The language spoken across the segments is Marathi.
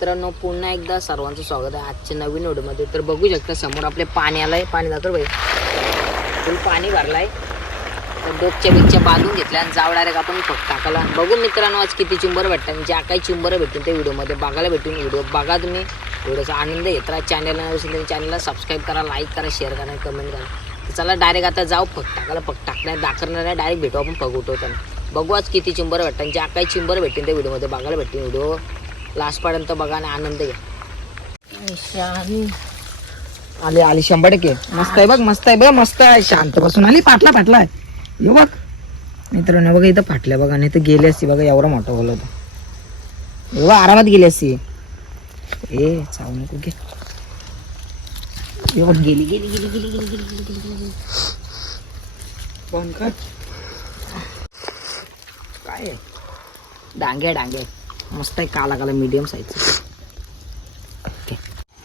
मित्रांनो पुन्हा एकदा सर्वांचं स्वागत आहे आजच्या नवीन व्हिडिओमध्ये. तर बघू शकता समोर आपले पाणी आलंय. पाणी जातो बाई. फुल पाणी भरलाय. तर डोकच्या बिकच्या बांधून घेतल्या आणि जाव डायरेक्ट आपण फक्त टाकायला. बघू मित्रांनो आज किती चुंबर भेटतात ज्या काही चिंबर भेटतील त्या व्हिडिओमध्ये बघायला भेटून व्हिडिओ बघा तुम्ही. व्हिडिओचा आनंद घेत राहा. चॅनलला असेल तर चॅनलला सबस्क्राईब करा लाईक करा शेअर करा कमेंट करा. तर चला डायरेक्ट आता जाऊ फक्त टाकायला. फक्त टाकणार दाखवणार नाही. डायरेक्ट भेटू आपण फग उठवताना. बघू आज किती चिंबर भेटतात ज्या काही चिंबर भेटतील त्या व्हिडिओमध्ये बघायला भेटतील. व्हिडिओ लास्टपर्यंत बघा आणि आनंद घ्या. आली आली शंभर टक्के. मस्त आहे बघ मस्त आहे बघ मस्त आहे. शांत बसून आली पाटला पाटला येऊ बघ. मित्रांनो बघा इथं फाटल्या बघा नाही तर गेली असती बघा एवढा मोठा बोल होता. एवढा आरामात गेली असती. ए चावू नको घे. गेली गेली गेली गेली गेली गेली गेली गेली गेली. काय आहे? डांगे आहे, डांगे. आहे. मस्त आहे काला काला मीडियम साईज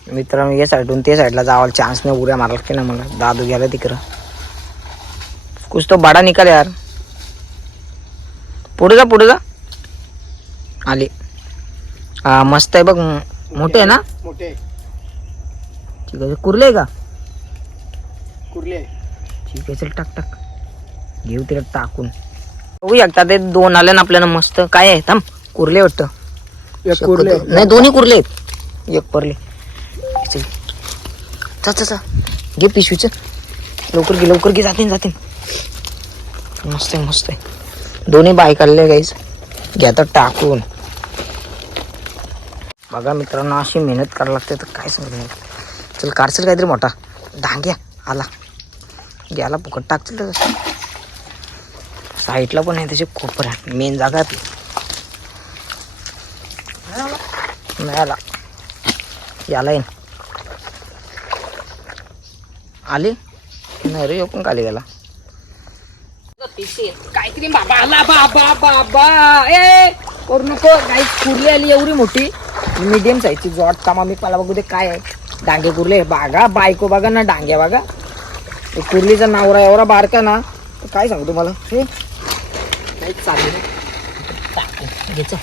मित्रांनो या साईडून ते साईडला जावायला चान्स नाही उड्या मारला की ना मला. दादू गेला तिकडं. कुछ तो बडा निकाल यार. पुढे जा पुढे जा. आली. हा मस्त आहे बघ मोठे आहे ना? मोठे. ठीक आहे कुर्ले आहे का? कुर्ले. ठीक आहे चल टाक टाक. घेऊ तिला टाकून. बघू शकता ते दोन आले ना आपल्याला मस्त. काय आहे थांब. कुर्ले वाटतं. कुर्ले. शक्यतो- नाही दोन्ही कुर्ले आहेत. एक परले चल. चा चा चा. घे पिशवीच. लवकर घे लवकर घे. जातीन जातीन. मस्त आहे मस्त आहे. दोन्ही बाय काढले गाईस घ्या तर टाकून. बघा मित्रांनो अशी मेहनत करायला लागते तर काय सांगणार चल काढशील काहीतरी मोठा? डांग्या आला. घ्याला फुकट टाकतील साईडला पण आहे त्याची कोपर मेन जागा आहे आपली नाही आला याला येईन. आली? नाही रे पण खाली गेला. काहीतरी बाबा आला बाबा बाबा. ए करू नको. काही कुर्ली आली एवढी मोठी. मीडियम साईजची जॉट. कामा मी मला बघू दे काय आहे. डांगे कुर्ले. बागा बायको बघा ना डांगे बघा. ते कुर्लीचा नावरा एवढा बारका ना तर काय सांगू तुम्हाला? हे? काहीच नाही घ्यायचं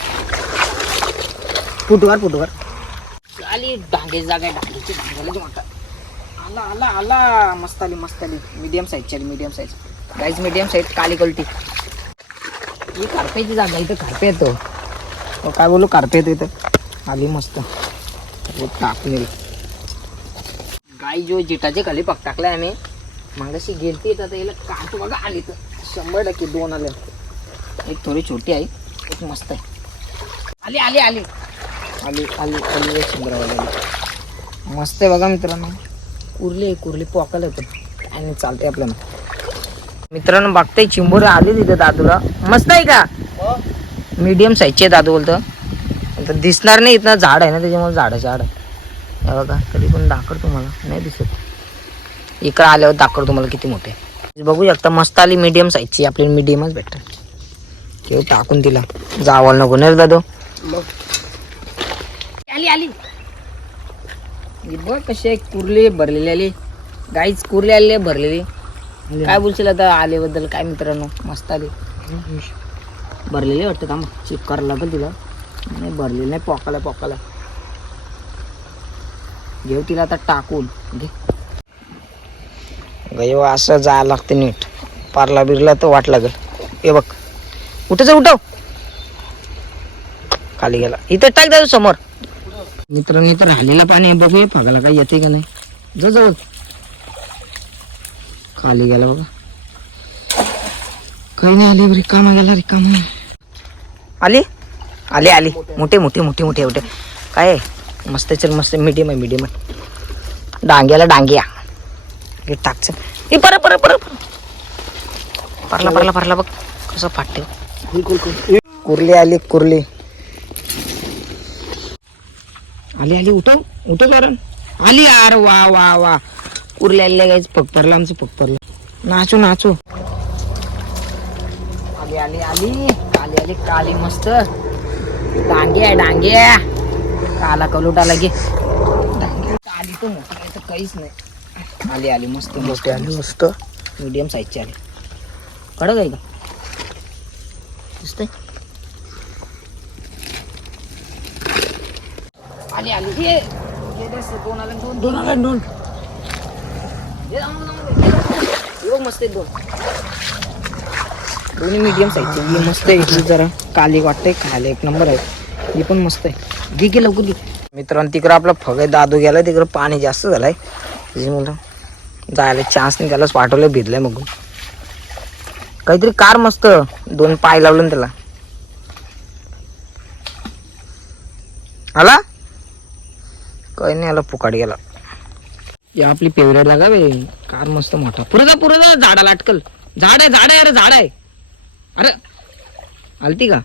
फुटवर फुटवर आली डांगे जागा आहे, डांगेची डांगेलाच मोठा आला आला आला मस्त आली. मस्त आली मीडियम साईजची आली medium size guys medium size काली क्वालिटी ही कार्पेची जागा इथं कार्पे येतो. तो काय बोलू कार्पे येतो इथं. आली मस्त. हो, टाकून गाई जो जिटाचे खाली पक टाकलाय आम्ही मागाशी गेलती तर याला काट बघा आली तर शंभर टक्के दोन आले. एक थोडी छोटी आहे एक मस्त आहे. आली आली आली. आली आली आली एक आली मस्त आहे बघा मित्रांनो. कुर्ली आहे कुर्ली पोकायला येतं काय चालते आपल्याला मित्रांनो बघताय चिंबोरे आली तिथे दादूला. मस्त आहे का? मीडियम साईजचे दादू बोलतं. तर दिसणार नाही इथं झाड आहे ना त्याच्यामुळे झाड झाड आहे. बघा तरी पण दाखड तुम्हाला. नाही दिसत. इकडं आल्यावर दाखड तुम्हाला किती मोठे आहे. बघू शकता मस्त आली मीडियम साईजची आपल्याला मीडियमच भेटत ठेव टाकून दिला. जावायला नको नाही दादू. आली आली. ही बघ कशी आहे कुर्ली भरलेली आली. गाईच कुर्ली आली भरलेली. काय बोलशील आता आलेबद्दल काय मित्रांनो? मस्त आली. भरलेली वाटतं का? मग चेक करायला लागेल तिला. नाही भरलेली नाही पोकाला पोकाला. घेऊ तिला आता टाकून. घे. गयो असं जायला लागते नीट. पारला बिरला तर वाट लागेल. हे बघ. उठच उठव खाली गेला. इथं टाक दादू समोर. मित्रांनो इथं राहिलेला पाणी आहे बघू फगाला काय येते का नाही. जो जवळ खाली गेला बघा काही नाही आली रिकामा गेला रिकामा आली? आली आली. मोठे मोठे मोठे मोठे मोठे. काय? मस्त चल मस्त मीडियम आहे मीडियम आहे. डांग्याला डांग्या. हे टाकच हे पर पर पर परला परला परला बघ. कसं फाटते कुर्ली आली कुर्ली. आली आली उठव उठव कारण आली यार वा वा वा. कुर्ली आली गायच पगपरला आमचं पगपरला नाचू नाचू. आली आली आली. आली आली काली मस्त. डांगे आहे डांगे काला कलोटाला गे डांगे काली तर मोठी तर काहीच नाही. आली आली मस्त मोठी आली मस्त. मीडियम साईजची आली. कडक आहे का? दिसतंय? आली आली. हे. तेच दोन आले दोन. दोन आले दोन. जाऊ, जाऊ, जाऊ. बघ. मस्त दोन. दोन्ही मीडियम साईजचे ही मस्त आहे. जरा काली वाटते खायला एक नंबर आहे. ही पण मस्त आहे. घे घे लवकर घे. मित्रांनो तिकडं आपला फगय दादू गेलाय. तिकडं पाणी जास्त झालंय. त्याच्यामुळं जायला चान्स नाही. त्यालाच पाठवलं भिजलंय मग काहीतरी कार मस्त. दोन पाय लावलं ना त्याला. आला? काही नाही आला फुकाट गेला. या आपली फेवरेट जागा बे. कार मस्त मोठा. पुढे जा पुढे जा झाडाला अटकल. झाड आहे झाड आहे अरे झाड आहे. अरे आलती का?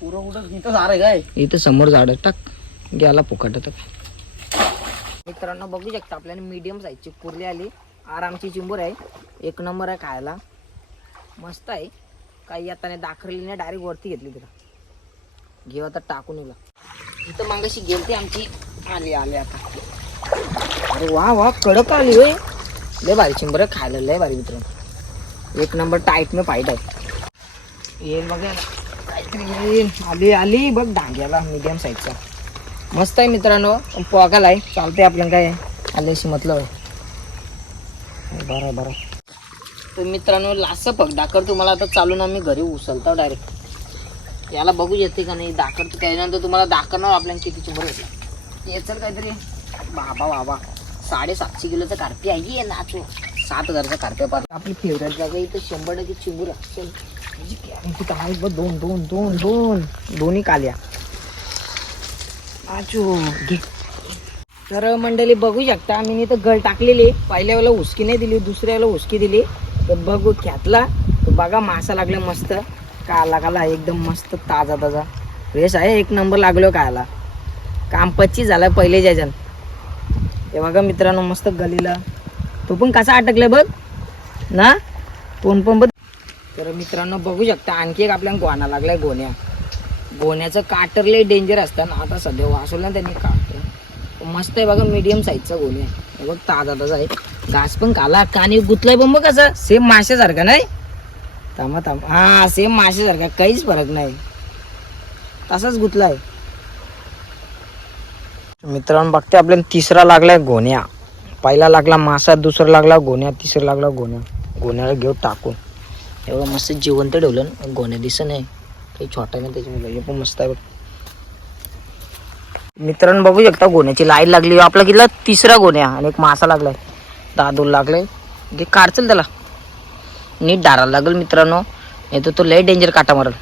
पुरं कुठं? इथं झाड आहे काय? इथं समोर झाड. टाक. गेला फुकट टाक मित्रांनो बघू शकता आपल्याला मीडियम साईजची कुर्ली आली. आरामची चिंबूर आहे. एक नंबर आहे खायला. मस्त आहे. काही आता दाखरलीने डायरेक्ट वरती घेतली तिला. घेऊ आता टाकून येऊ इथं मागाशी गेलती आमची. आली आली आता. अरे वा वा कडक आली होय. लय भारी चिंबर खायला लय भारी मित्र एक नंबर टाईट में फाईट येईल बघा काहीतरी येईल. आली आली. बघ डांग्याला मिडियम साईजचा मस्त आहे मित्रांनो. पोगाला आहे. चालते आपल्याला काय? आल्याशी मतलब आहे. बरं बरं तर मित्रांनो लास फक. डाकर तुम्हाला आता चालून आम्ही घरी उचलतो डायरेक्ट याला बघू येते का नाही. दाखर तर त्याच्यानंतर तुम्हाला दाखवणार आपल्याला किती चिंबर येते याचं काहीतरी. बाबा बाबा. साडेसातशे किलोचं कार्पी आहे ये नाचो सात हजारचा कार्प्या पाहतो. आपली फेवरेट जागा इथं शंभर टक्के चिंबूर असेल म्हणजे तर आहे? बघ दोन दोन दोन दोन. दोन्ही काल्या. आचो घे. तर मंडळी बघू शकता मी नाही तर गळ टाकलेली. पहिल्या वेळेला हुसकी नाही दिली दुसऱ्या वेळेला हुसकी दिली. तर बघू घेतला तर बघा मासा लागला मस्त. काला काला एकदम मस्त ताजा ताजा. फ्रेश आहे एक नंबर लागलो कायला. काम पच्चीस झालं पहिले जायचं हे बघा मित्रांनो मस्त गलीला. तो पण कसा अटकलाय बघ. ना? तोंड पण बघ. तर मित्रांनो बघू शकता आणखी एक आपल्याला गोणा लागलाय गोण्या. गोण्याचं काटरले डेंजर असतं ना. आता सध्या वाचवलं ना त्यांनी काटर. मस्त आहे बघा मीडियम साईजचा गोण्या. हे बघ ताजा ताजा आहे. घास पण काला कानी गुतलाय पण बघ कसं सेम माशासारखं नाही? थांबा थांबा. हां सेम माशासारखा. काहीच फरक नाही. तसाच गुतलाय. मित्रांनो बघते आपल्याला तिसरा लागलाय गोण्या. पहिला लागला मासा दुसरा लागला गोण्या तिसरा लागला गोण्या. गोण्याला घेऊ टाकून. एवढं मस्त जिवंत ठेवलं ना गोण्या दिसत नाही. काही छोटा नाही त्याच्यामुळे हे पण मस्त आहे बघ. मित्रांनो बघू शकता गोण्याची लाइट लागली. आपला किल्ला तिसरा गोण्या आणि एक मासा लागलाय. दादूला लागलाय. घे काढचल त्याला. नीट डारायला लागेल मित्रांनो. नाही तर तो लय डेंजर काटा मारल.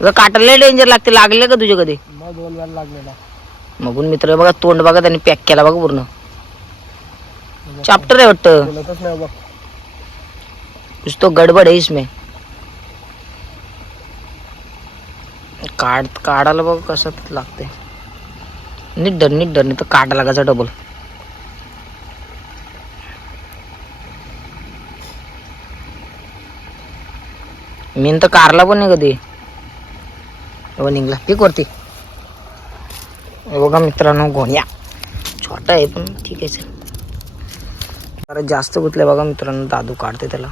तुला काटा लय डेंजर लागते. लागले का तुझे कधी? मग दोन वेळा लागलेला. मगून मित्र बघा तोंड बघा त्यांनी पॅक केला बघा पूर्ण. चॅप्टर आहे वाटतं. कुछ तो गडबड है इसमें. काढ काढायला बघ कसं लागतंय. नीट धर नीट धर नाही तर काटा लागायचा डबल मीन तर कारला पण नाही कधी. निघला. पीक वरती. बघा मित्रांनो गोण्या. छोटा आहे पण ठीक आहे जरा जास्त गुतलंय बघा मित्रांनो दादू काढते त्याला.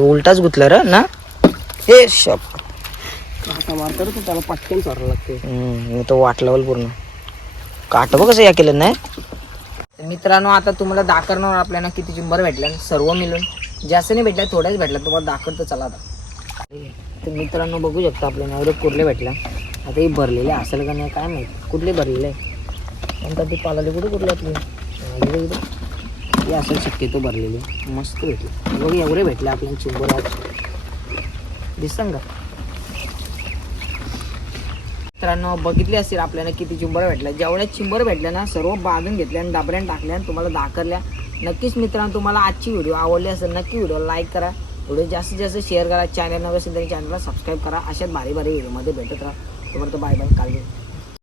उलटाच गुतलं रे ना? हे शप. काटा मारतो त्याला पटकन चारायला लागते मी तो वाटलावल पूर्ण. काट बघ कसं या केलं नाही? तर मित्रांनो आता तुम्हाला दाखवणार आपल्याला किती चिंबर भेटल्या सर्व मिळून. जास्त नाही भेटल्या थोड्याच भेटल्या. तुम्हाला दाखवत तर चला आता. तर मित्रांनो बघू शकता आपल्याला एवढे कुर्ले भेटल्या आता हे भरलेले असेल का नाही काय माहिती. कुठले भरलेले नंतर ती पालाले कुठे कुठले इकडे इकडे हे असेल शक्यतो भरलेले. मस्त भेटले. बघ एवढे भेटले आपल्याला चिंबर दिसतं का? मित्रांनो बघितले असतील आपल्याला किती चिंबर भेटल्या. जेवढ्या चिंबर भेटल्या ना सर्व बांधून घेतल्या आणि दाबऱ्यान टाकल्या आणि तुम्हाला दाखवल्या. नक्कीच मित्रांनो तुम्हाला आजची व्हिडिओ आवडली असेल नक्की व्हिडिओ लाईक करा. व्हिडिओ जास्तीत जास्त शेअर करा. चॅनल नव्हे असेल तरी चॅनलला सबस्क्राईब करा. अशाच भारी भारी व्हिडिओमध्ये भेटत राहा. তোমার তো বাই বাই কালকে